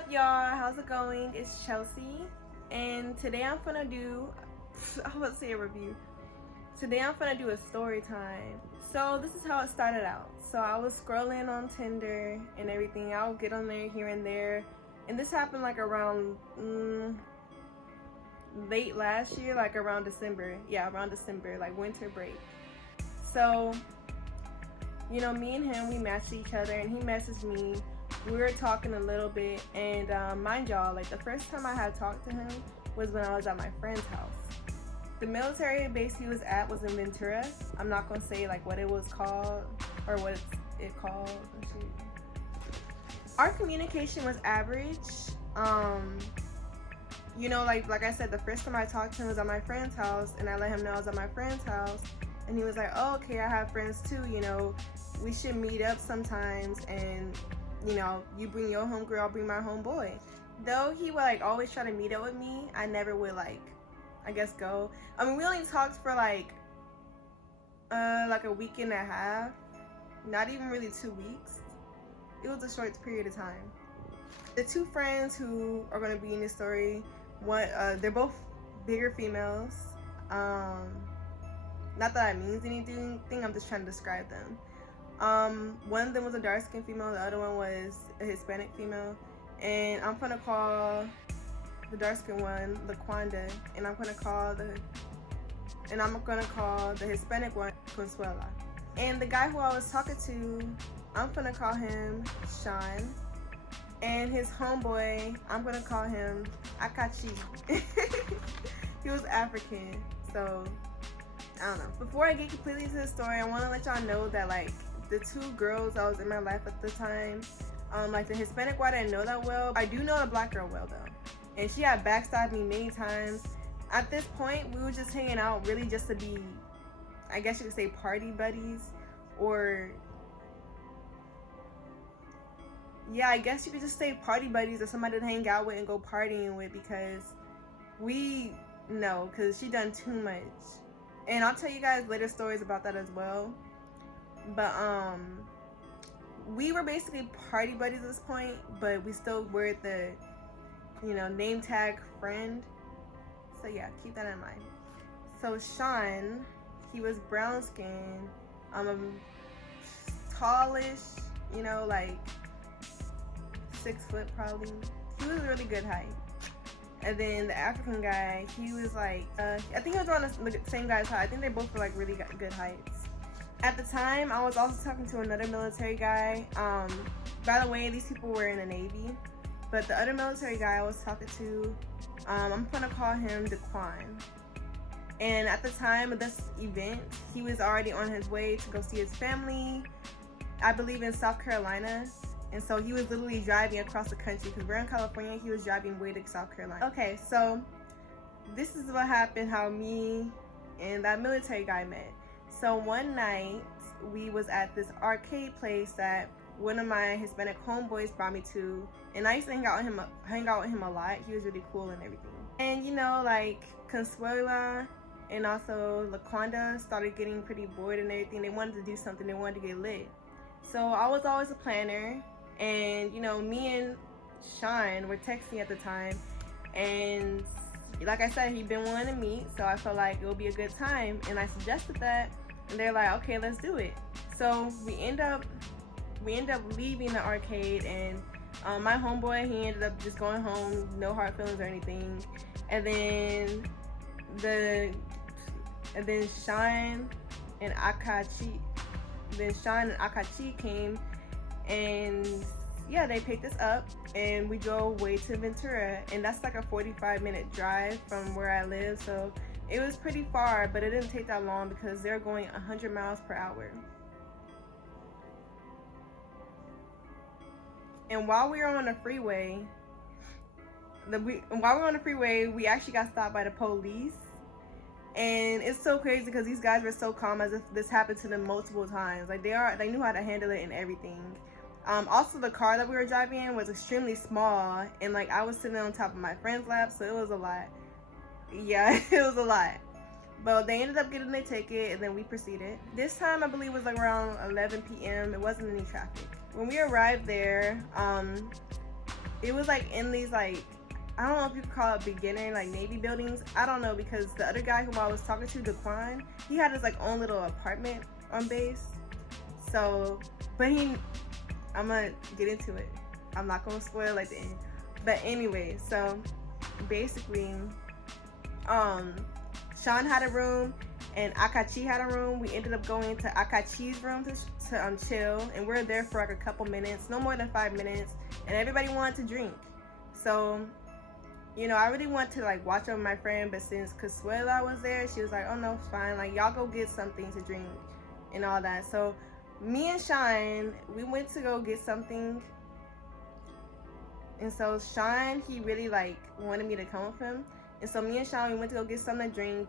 up, y'all? How's it going? It's Chelsea, and today I'm gonna do I was say a review. Today I'm gonna do a story time. So this is how it started out. So I was scrolling on Tinder and everything. I'll get on there here and there, and this happened like around late last year, like around December. Yeah, around December, like winter break. So you know, me and him, we matched each other, and he messaged me. We were talking a little bit, and mind y'all, like the first time I had talked to him was when I was at my friend's house. The military base he was at was in Ventura. I'm not gonna say like what it was called or what it called. Our communication was average. You know, like I said, the first time I talked to him was at my friend's house, and I let him know I was at my friend's house, and he was like, "Oh, okay, I have friends too. You know, we should meet up sometimes, and you know, you bring your homegirl, I'll bring my homeboy." Though he would like always try to meet up with me, I never would like, I guess, go. I mean, we only talked for like a week and a half, not even really 2 weeks. It was a short period of time. The two friends who are going to be in this story, they're both bigger females. Not that that means anything, I'm just trying to describe them. One of them was a dark-skinned female, the other one was a Hispanic female, and I'm gonna call the dark-skinned one LaQuanda, and I'm gonna call the Hispanic one Consuela. And the guy who I was talking to, I'm gonna call him Sean, and his homeboy, I'm gonna call him Akachi. He was African, so I don't know. Before I get completely into the story, I want to let y'all know that like the two girls that was in my life at the time, like the Hispanic one, I didn't know that well. I do know the black girl well though, and she had backstabbed me many times. At this point, we were just hanging out really just to be, I guess you could say, party buddies, or yeah, I guess you could just say party buddies, or somebody to hang out with and go partying with, because because she done too much. And I'll tell you guys later stories about that as well. But we were basically party buddies at this point, but we still were the, you know, name tag friend. So yeah, keep that in mind. So Sean, he was brown skinned, tallish, you know, like 6 foot probably. He was really good height. And then the African guy, he was like, I think he was around the same guy's height. I think they both were like really good heights. At the time, I was also talking to another military guy. By the way, these people were in the Navy. But the other military guy I was talking to, I'm gonna call him Daquan. And at the time of this event, he was already on his way to go see his family, I believe in South Carolina. And so he was literally driving across the country, because we're in California, he was driving way to South Carolina. Okay, so this is what happened, how me and that military guy met. So one night, we was at this arcade place that one of my Hispanic homeboys brought me to, and I used to hang out with him a lot. He was really cool and everything. And you know, like Consuela and also LaQuanda started getting pretty bored and everything. They wanted to do something, they wanted to get lit. So I was always a planner. And you know, me and Sean were texting at the time, and like I said, he'd been wanting to meet, so I felt like it would be a good time, and I suggested that, and they're like, okay, let's do it. So we end up leaving the arcade, and my homeboy, he ended up just going home, no hard feelings or anything. And then Sean and Akachi came. And yeah, they picked us up and we drove way to Ventura, and that's like a 45-minute drive from where I live, so it was pretty far, but it didn't take that long because they're going 100 miles per hour. And while we were on the freeway, we actually got stopped by the police. And it's so crazy because these guys were so calm, as if this happened to them multiple times. Like they knew how to handle it and everything. Also, the car that we were driving in was extremely small, and like I was sitting on top of my friend's lap, so it was a lot. Yeah, it was a lot. But they ended up getting their ticket, and then we proceeded. This time, I believe, was like around 11 p.m. It wasn't any traffic. When we arrived there, it was like in these like, I don't know if you could call it beginner like Navy buildings. I don't know, because the other guy who I was talking to, Daquan, he had his like own little apartment on base. So, but I'm gonna get into it. I'm not gonna spoil like the end. But anyway, so basically, Sean had a room and Akachi had a room. We ended up going to Akachi's room to chill, and we're there for like a couple minutes, no more than 5 minutes, and everybody wanted to drink. So, you know, I really want to like watch over my friend, but since Consuela was there, she was like, oh no, it's fine, like y'all go get something to drink and all that. So me and Sean, we went to go get something, and so Sean, he really like wanted me to come with him. And so me and Sean, we went to go get something to drink.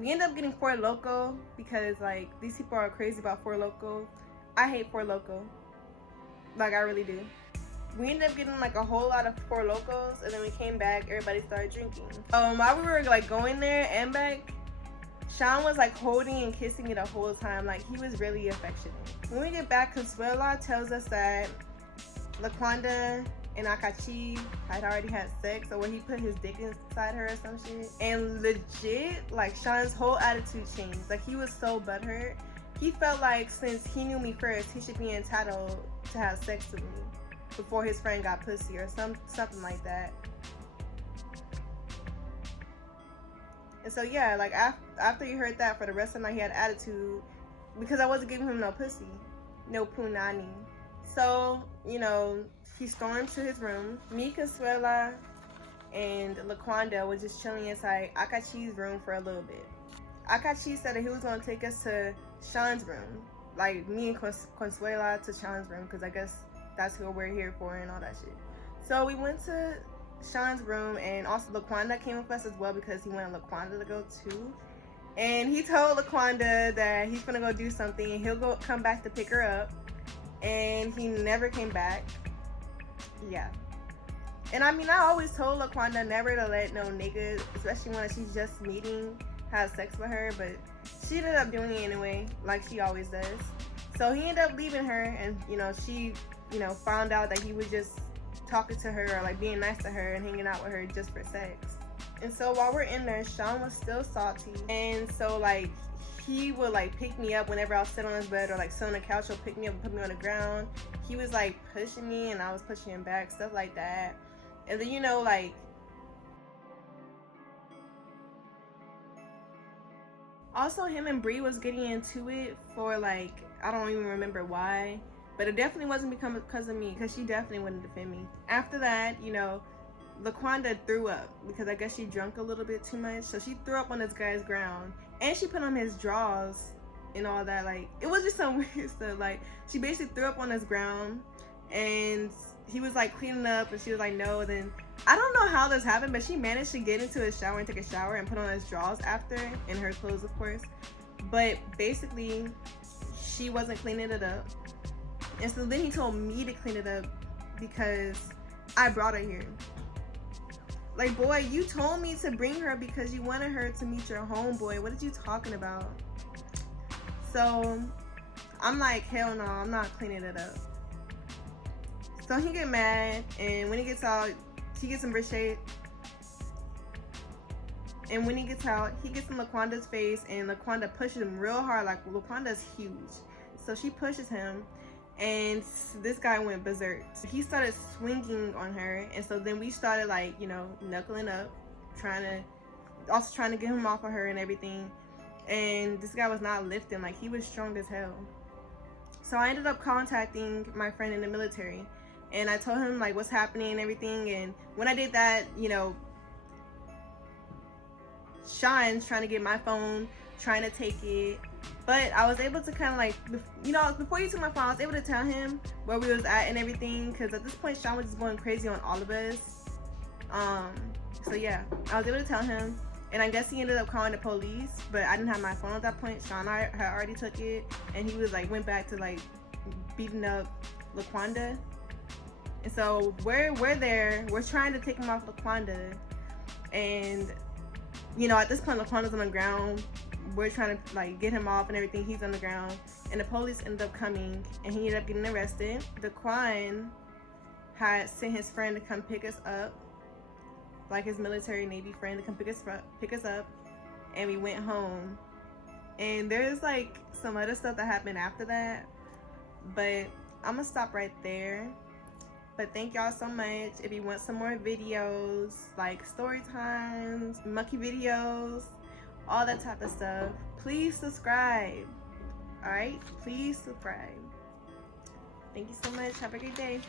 We ended up getting Four Loko because like these people are crazy about Four Loko. I hate Four Loko. Like I really do. We ended up getting like a whole lot of Four Lokos, and then we came back, everybody started drinking. While we were like going there and back, Sean was like holding and kissing me the whole time. Like he was really affectionate. When we get back, Consuela tells us that Laquanda and Akachi had already had sex, or where he put his dick inside her or some shit. And legit, like Sean's whole attitude changed. Like he was so butthurt. He felt like since he knew me first, he should be entitled to have sex with me before his friend got pussy or something like that. And so yeah, like after he heard that, for the rest of the night he had attitude because I wasn't giving him no pussy, no punani. So, you know, he stormed to his room. Me, Consuela, and Laquanda was just chilling inside Akachi's room for a little bit. Akachi said that he was going to take us to Sean's room. Like, me and Consuela to Sean's room, because I guess that's who we're here for and all that shit. So we went to Sean's room, and also Laquanda came with us as well because he wanted Laquanda to go too. And he told Laquanda that he's going to go do something and he'll come back to pick her up. And he never came back. Yeah. And I mean, I always told Laquanda never to let no nigga, especially when she's just meeting, have sex with her, but she ended up doing it anyway, like she always does. So he ended up leaving her, and you know, she, you know, found out that he was just talking to her or like being nice to her and hanging out with her just for sex. And so while we're in there, Sean was still salty, and so like he would like pick me up whenever I was sitting on his bed or like sit on the couch. He'll pick me up and put me on the ground. He was like pushing me and I was pushing him back, stuff like that. And then, you know, like also him and Bree was getting into it for like, I don't even remember why, but it definitely wasn't because of me, because she definitely wouldn't defend me. After that, you know, Laquanda threw up because I guess she drunk a little bit too much, so she threw up on this guy's ground, and she put on his drawers and all that. Like, it was just some weird stuff. Like, she basically threw up on his ground, and he was like cleaning up, and she was like, no. Then I don't know how this happened, but she managed to get into his shower and take a shower and put on his drawers after, in her clothes, of course. But basically, she wasn't cleaning it up, and so then he told me to clean it up because I brought her here. Like, boy, you told me to bring her because you wanted her to meet your homeboy. What are you talking about? So I'm like, hell no, I'm not cleaning it up. So he get mad, and when he gets out, he gets in Brichet. And when he gets out, he gets in Laquanda's face, and Laquanda pushes him real hard. Like, Laquanda's huge, so she pushes him, and this guy went berserk. He started swinging on her, and so then we started like, you know, knuckling up, trying to get him off of her and everything. And this guy was not lifting, like he was strong as hell. So I ended up contacting my friend in the military, and I told him like what's happening and everything. And when I did that, you know, Sean's trying to get my phone, trying to take it. But I was able to kind of like, you know, before he took my phone, I was able to tell him where we was at and everything, because at this point Sean was just going crazy on all of us. So yeah, I was able to tell him, and I guess he ended up calling the police, but I didn't have my phone at that point. Sean had already took it, and he was like, went back to like beating up Laquanda. And so we're there, we're trying to take him off Laquanda, and you know, at this point Laquanda's on the ground. We're trying to like get him off and everything. He's on the ground, and the police ended up coming, and he ended up getting arrested. Daquan had sent his friend to come pick us up, like his military Navy friend to come pick us up, and we went home. And there's like some other stuff that happened after that, but I'm gonna stop right there. But thank y'all so much. If you want some more videos, like story times, monkey videos, all that type of stuff, please subscribe. All right, please subscribe. Thank you so much. Have a great day.